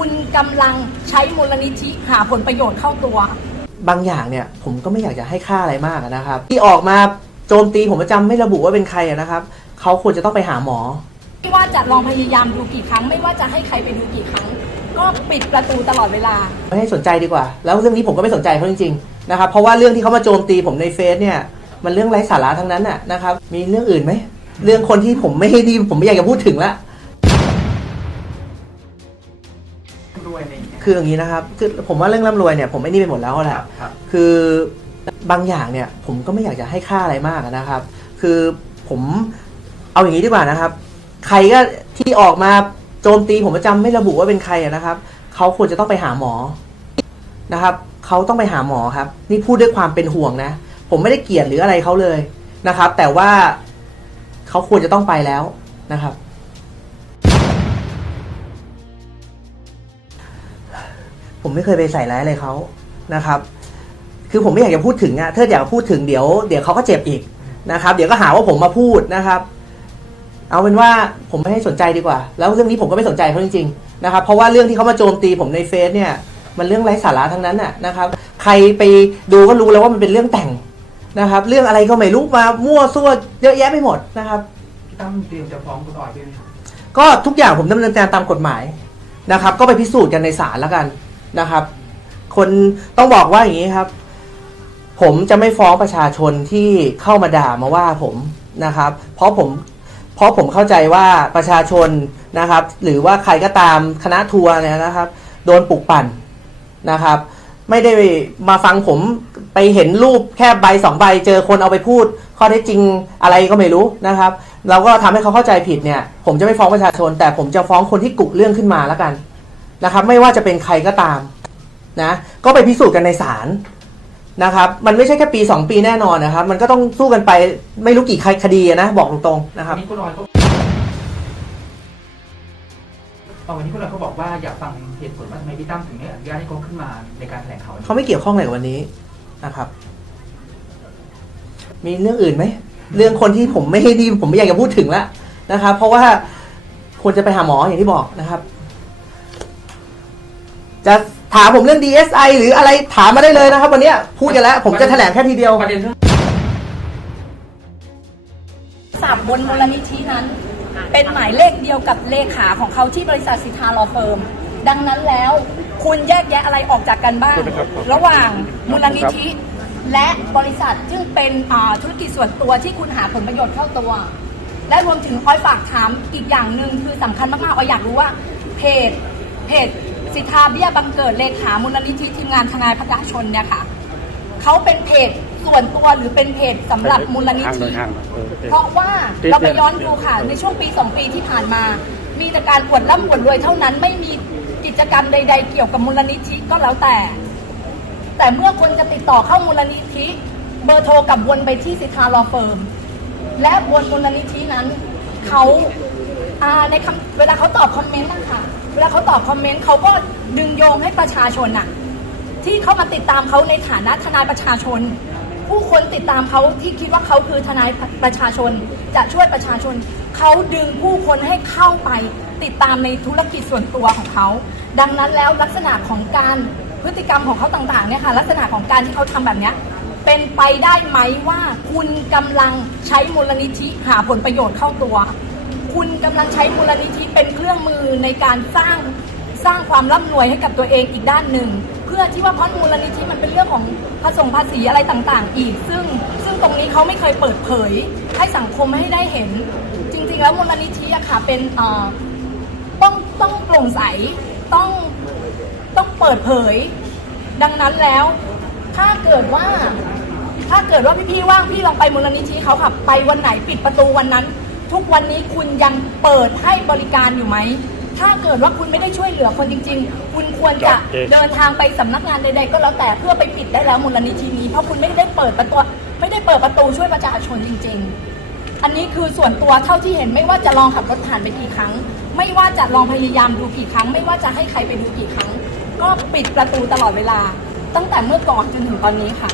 คุณกำลังใช้มูลนิธิหาผลประโยชน์เข้าตัว บางอย่างเนี่ยผมก็ไม่อยากจะให้ค่าอะไรมากอะนะครับ ที่ออกมาโจมตีผมประจำไม่ระบุว่าเป็นใครอะนะครับเขาควรจะต้องไปหาหมอ ไม่ว่าจะลองพยายามดูกี่ครั้ง ไม่ว่าจะให้ใครไปดูกี่ครั้ง ก็ปิดประตูตลอดเวลา ไม่ให้สนใจดีกว่า แล้วเรื่องนี้ผมก็ไม่สนใจเขาจริงๆนะครับเพราะว่าเรื่องที่เขามาโจมตีผมในเฟซเนี่ยมันเรื่องไร้สาระทั้งนั้นน่ะนะครับมีเรื่องอื่นไหมเรื่องคนที่ผมไม่ให้ดีผมไม่อยากจะพูดถึงละ คืออย่างนี้นะครับคือผมว่าเรื่องร่ำรวยเนี่ยผมไม่นี่ไปหมดแล้วแหละครับ คือบางอย่างเนี่ยผมก็ไม่อยากจะให้ค่าอะไรมากอะนะครับ คือผมเอาอย่างนี้ดีกว่านะครับ ใครก็ที่ออกมาโจมตีผมประจำไม่ระบุว่าเป็นใครอะนะครับเขาควรจะต้องไปหาหมอนะครับเขาต้องไปหาหมอครับ นี่พูดด้วยความเป็นห่วงนะ ผมไม่ได้เกลียดหรืออะไรเขาเลยนะครับ แต่ว่าเขาควรจะต้องไปแล้วนะครับ ผมไม่เคยไปใส่ร้ายอะไรเขานะครับ คือผมไม่อยากจะพูดถึงอะถ้าอยากพูดถึงเดี๋ยวเดี๋ยวเขาก็เจ็บอีกนะครับ เดี๋ยวก็หาว่าผมมาพูดนะครับ เอาเป็นว่าผมไม่ให้สนใจดีกว่า แล้วเรื่องนี้ผมก็ไม่สนใจเขาจริงๆนะครับ เพราะว่าเรื่องที่เขามาโจมตีผมในเฟซเนี่ยมันเรื่องไร้สาระทั้งนั้นน่ะนะครับ ใครไปดูก็รู้แล้วว่ามันเป็นเรื่องแต่งนะครับ เรื่องอะไรก็ไม่รู้มามั่วซั่วเยอะแยะไปหมดนะครับพี่ตั้มเตรียมจะฟ้องคุณออยด้วยไหมครับก็ทุกอย่างผมดำเนินการตามกฎหมายนะครับ ก็ไปพิสูจน์กันในศาลแล้วกัน นะครับ คนต้องบอกว่าอย่างนี้ครับ ผมจะไม่ฟ้องประชาชนที่เข้ามาด่ามาว่าผมนะครับ เพราะผมเพราะผมเข้าใจว่าประชาชนนะครับ หรือว่าใครก็ตามคณะทัวร์เนี่ยนะครับ โดนปลุกปั่นนะครับ ไม่ได้มาฟังผมไปเห็นรูปแค่ใบสองใบเจอคนเอาไปพูด ข้อเท็จจริงอะไรก็ไม่รู้นะครับเราก็ทำให้เขาเข้าใจผิดเนี่ย ผมจะไม่ฟ้องประชาชน แต่ผมจะฟ้องคนที่กุเรื่องขึ้นมาแล้วกัน นะครับ ไม่ว่าจะเป็นใครก็ตามนะก็ไปพิสูจน์กันในศาลนะครับ มันไม่ใช่แค่ปี 2 ปีแน่นอนนะครับ มันก็ต้องสู้กันไปไม่รู้กี่คดีอะนะ บอกตรงๆนะครับ วันนี้คุณออยเขาเอาวันนี้คุณออยเขาบอกว่าอยากฟังเหตุผลว่าทำไมพี่ตั้มถึงไม่อนุญาตให้เขาขึ้นมาในการแถลงข่าววันนี้เขาไม่เกี่ยวข้องอะไรกับวันนี้นะครับ มีเรื่องอื่นไหม เรื่องคนที่ผมไม่ให้ดีผมไม่อยากจะพูดถึงละนะครับ เพราะว่าควรจะไปหาหมออย่างที่บอกนะครับ จะถามผมเรื่อง DSI หรืออะไรถามมาได้เลยนะครับ วันเนี้ยพูดกันแล้ว ผมจะแถลงแค่ทีเดียว ประเด็นเรื่องสามบนมูลนิธินั้น เป็นหมายเลขเดียวกับเลขาของเขาที่บริษัทสิทธาลอเฟิร์ม ดังนั้นแล้วคุณแยกแยะอะไรออกจากกันบ้าง ระหว่างมูลนิธิ และบริษัทซึ่งเป็นอ่าธุรกิจส่วนตัวที่คุณหาผลประโยชน์เข้าตัว และรวมถึงออยฝากถามอีกอย่างหนึ่งคือสำคัญมากๆออยอยากรู้ว่าเพจเพจ สิทธาเบี้ยบังเกิดเลขามูลนิธิทีมงานทนายประชาชนเนี่ยค่ะเขาเป็นเพจส่วนตัวหรือเป็นเพจสำหรับมูลนิธิเพราะว่าเราไปย้อนดูค่ะในช่วงปี2ปีที่ผ่านมา มีแต่การอวดร่ำอวดรวยเท่านั้น ไม่มีกิจกรรมใด ๆ เกี่ยวกับมูลนิธิก็แล้วแต่ แต่เมื่อคนจะติดต่อเข้ามูลนิธิ เบอร์โทรกลับวนไปที่สิทธาลอเฟิร์มและบนมูลนิธินั้นเขาอ่าในคำเวลาเขาตอบคอมเมนต์นะคะ เวลาเขาตอบคอมเมนต์เขาก็ดึงโยงให้ประชาชนน่ะ ที่เข้ามาติดตามเขาในฐานะทนายประชาชน ผู้คนติดตามเขาที่คิดว่าเขาคือทนายประชาชน จะช่วยประชาชนเขาดึงผู้คนให้เข้าไปติดตามในธุรกิจส่วนตัวของเขา ดังนั้นแล้วลักษณะของการพฤติกรรมของเขาต่างๆเนี่ยค่ะลักษณะของการที่เขาทำแบบเนี้ยเป็นไปได้ไหมว่าคุณกำลังใช้มูลนิธิหาผลประโยชน์เข้าตัว คุณกำลังใช้มูลนิธิเป็นเครื่องมือในการสร้างสร้างความร่ำรวยให้กับตัวเองอีกด้านหนึ่ง เพื่อที่ว่าเพราะมูลนิธิมันเป็นเรื่องของผสมภาษีอะไรต่างๆ อีก ซึ่งซึ่งตรงนี้เขาไม่เคยเปิดเผย ให้สังคมให้ได้เห็น จริง ๆ แล้วมูลนิธิอะค่ะเป็นเอ่อต้องต้องโปร่งใสต้องต้องเปิดเผย ดังนั้นแล้ว ถ้าเกิดว่า ถ้าเกิดว่าพี่ๆว่างพี่ลองไปมูลนิธิเขาค่ะไปวันไหนปิดประตูวันนั้น ทุกวันนี้คุณยังเปิดให้บริการอยู่ไหม ถ้าเกิดว่าคุณไม่ได้ช่วยเหลือคนจริง ๆ คุณควรจะเดินทางไปสำนักงานใดๆก็แล้วแต่เพื่อไปปิดได้แล้วมูลนิธินี้ เพราะคุณไม่ได้เปิดประตูไม่ได้เปิดประตูช่วยประชาชนจริง ๆ อันนี้คือส่วนตัวเท่าที่เห็นไม่ว่าจะลองขับรถผ่านไปกี่ครั้ง ไม่ว่าจะลองพยายามดูกี่ครั้ง ไม่ว่าจะให้ใครไปดูกี่ครั้ง ก็ปิดประตูตลอดเวลา ตั้งแต่เมื่อก่อนจนถึงตอนนี้ค่ะ